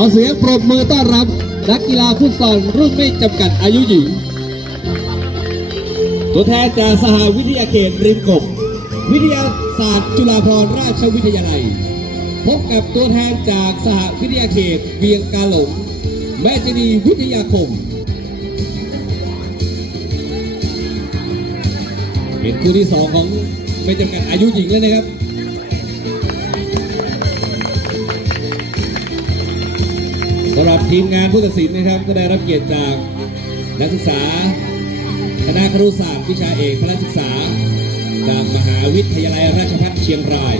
อเสียงปรบมือต้อนรับ นักกีฬาฟุตซอลรุ่นไม่จำกัดอายุหญิง ตัวแทนจากสหวิทยาเขตริมกบ วิทยาศาสตร์จุฬาภรณราชวิทยาลัย พบกับตัวแทนจากสหวิทยาเขตเวียงกาหลง แม่เจดีวิทยาคม เป็นคู่ที่สองของไม่จำกัดอายุหญิงแล้วนะครับ สำหรับทีมงานผู้ตัดสินนะครับ ก็ได้รับเกียรติจากนักศึกษา คณะครุศาสตร์วิชาเอกพละศึกษา จากมหาวิทยาลัยราชภัฏเชียงราย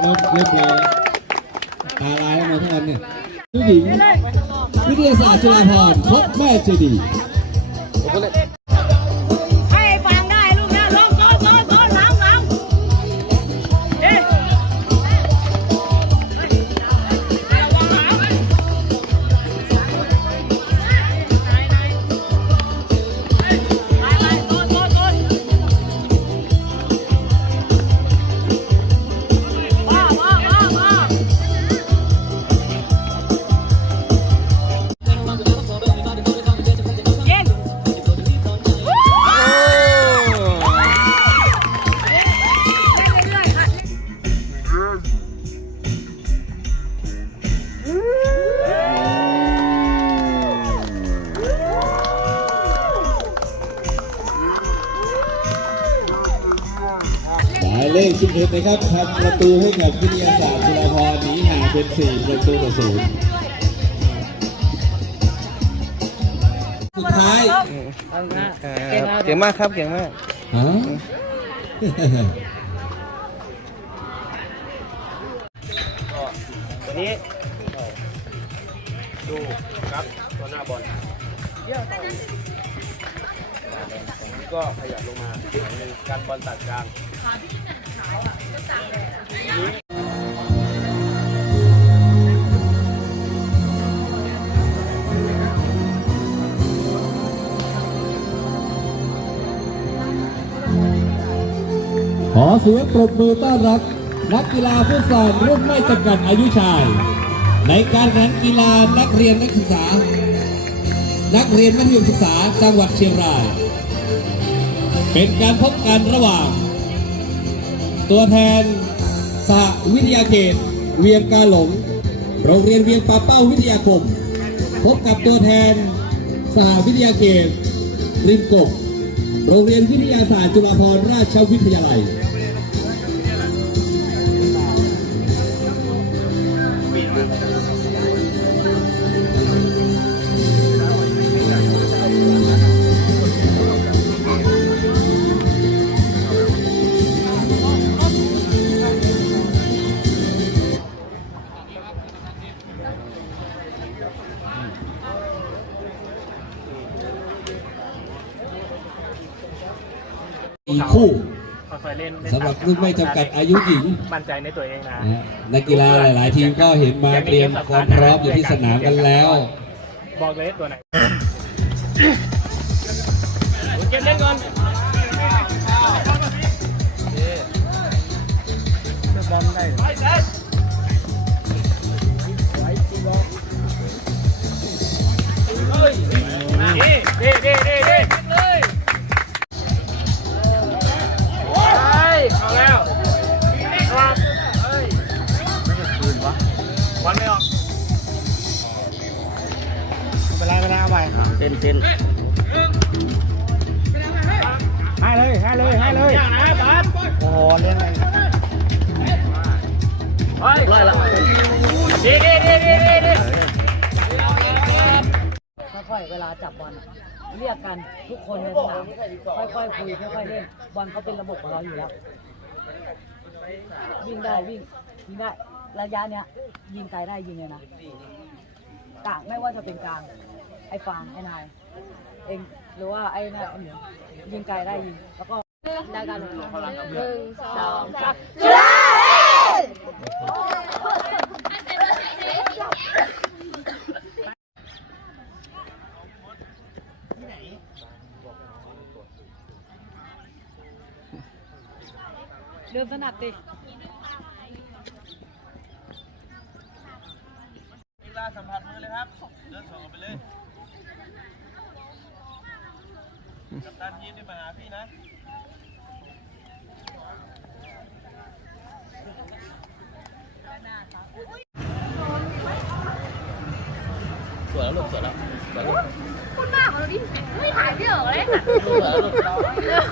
เริ่มเริ่มเลยตาลายแล้วมาทุกวันเนี่ยผู้หญิงวิทยาศาสตร์จุฬาภรณ์พบแม่เจดีย์ ใายเลข11นะครับทำประตูให้กับวิทยาศาสตร์จุฬาภรณ์หนีห่างเป็น4ประตูต่อศูนย์สุดท้ายเก่งมากครับเก่งมากฮะวันนี้ดูครับตัวหน้าบอลก็ขยับลงมาหน่อยหนึงการบอลตัดกลาง ขอเสียงปรบมือต้อนรับนักกีฬาฟุตซอลรุ่นไม่จำกัดอายุชาย ในการแข่งกีฬานักเรียนนักศึกษา นักเรียนมัธยมศึกษาจังหวัดเชียงราย เป็นการพบกันระหว่าง ตัวแทนสหวิทยาเขต เวียงกาหลง โรงเรียนเวียงป่าเป้าวิทยาคม พบกับตัวแทนสหวิทยาเขตริมกบ โรงเรียนวิทยาศาสตร์จุฬาภรณราชวิทยาลัย อีกคู่ค่อยๆเล่นสำหรับรุ่นไม่จำกัดอายุหญิง มั่นใจในตัวเองนะ นะฮะนักกีฬาหลาย ๆ ทีมก็เห็นมาเตรียมความพร้อมอยู่ที่สนามกันแล้ว บอกเลยตัวไหนเกมเล่นก่อนบอลได้นี่เด้เด้เด้เด้ เส้นเส้นให้เลยให้เลยให้เลยนะบัสโอ้โหเล่นอะไรเฮ้ยเลยละดีดีดีดีดีดีค่อยๆเวลาจับบอลอะเรียกกันทุกคนในสนามค่อยๆคุยค่อยๆเล่นบอลเขาเป็นระบบของเราอยู่แล้ววิ่งได้วิ่งยิงได้ระยะเนี้ยยิงไกลได้ยิงเลยนะกลางไม่ว่าจะเป็นกลาง ไอ้ฟางไอ้นายเองหรือว่าไอ้นั่นไอหมูยิงไกลได้ยิงแล้วก็ได้การลงโทษหนึ่งสองสามจุฬาเดินถนัดดิลาสัมผัสมือเลยครับ เดินสองไปเลย กับตันทีมนี่มาหาพี่นะพูดมากกว่าเราดิไม่ถ่ายไม่ออกเลยค่ะสวยแล้วลูก